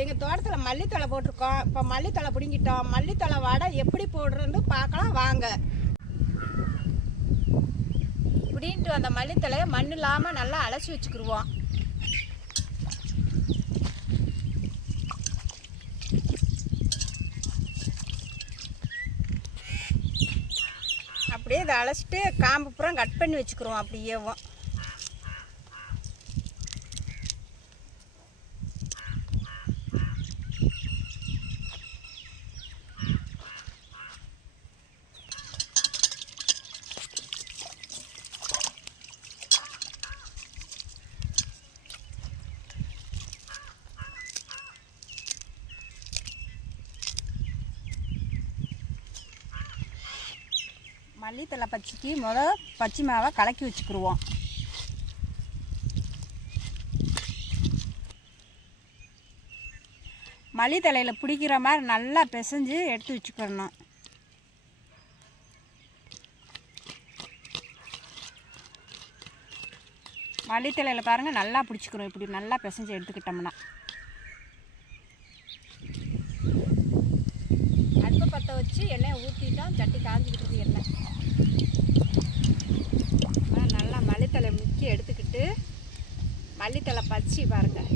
எங்கள் தோட்டத்தில் மல்லித்தழை போட்டிருக்கோம். இப்போ மல்லித்தழை பிடுங்கிட்டோம். மல்லித்தழை வடை எப்படி போடுறதுன்னு பார்க்கலாம் வாங்க. பிடிங்கிட்டு அந்த மல்லித்தழையை மண் இல்லாமல் நல்லா அலசி வச்சுக்கிடுவோம். அப்படியே இதை அலசிட்டு காம்பு பூரா கட் பண்ணி வச்சுக்கிடுவோம். அப்படியேவும் மல்லித்தழை பச்சைக்கு பச்சை மாவை கலக்கி வச்சுக்கிடுவோம். மல்லித்தழையில் பிடிக்கிற மாதிரி நல்லா பிசைஞ்சு எடுத்து வச்சுக்கிடணும். மல்லித்தழையில் பாருங்கள் நல்லா பிடிச்சிக்கிறோம். இப்படி நல்லா பிசைஞ்சு எடுத்துக்கிட்டோம்னா அடுப்பை பற்ற வச்சு எண்ணெயை ஊற்றிட்டோம். சட்டி காஞ்சிக்கிட்டு எண்ணெய் நல்லா மல்லித்தழை முக்கி எடுத்துக்கிட்டு மல்லித்தழை பச்சி பாருங்கள்.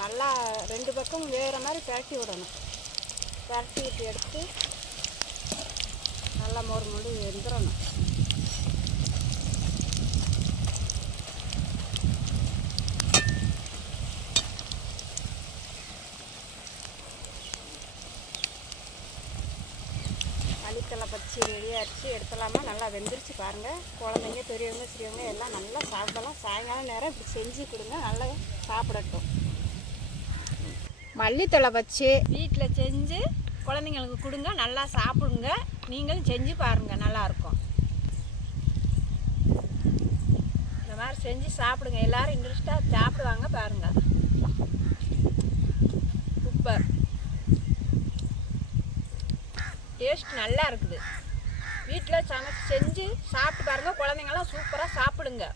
நல்லா ரெண்டு பக்கம் வேறு மாதிரி பரட்டி விடணும். பரட்டி விட்டு எடுத்து நல்லா மொறு வெந்துடணும். மல்லித்தழை பச்சி ரெடியாகிடுச்சு. எடுத்துலாமா நல்லா வெந்துருச்சு பாருங்கள். குழந்தைங்க பெரியவங்க சிறியவங்க எல்லாம் நல்லா சாப்பிடலாம். சாயங்காலம் நேரம் இப்படி செஞ்சு கொடுங்க, நல்லா சாப்பிடட்டும். மல்லித்தழை வச்சு வீட்டில் செஞ்சு குழந்தைங்களுக்கு கொடுங்க, நல்லா சாப்பிடுங்க. நீங்களும் செஞ்சு பாருங்கள், நல்லாயிருக்கும். இந்த மாதிரி செஞ்சு சாப்பிடுங்க. எல்லோரும் இன்ட்ரெஸ்ட்டாக சாப்பிடுவாங்க பாருங்கள். சூப்பர் டேஸ்ட் நல்லா இருக்குது. வீட்டில் சமைச்சு செஞ்சு சாப்பிட்டு பாருங்கள். குழந்தைங்களாம் சூப்பராக சாப்பிடுங்க.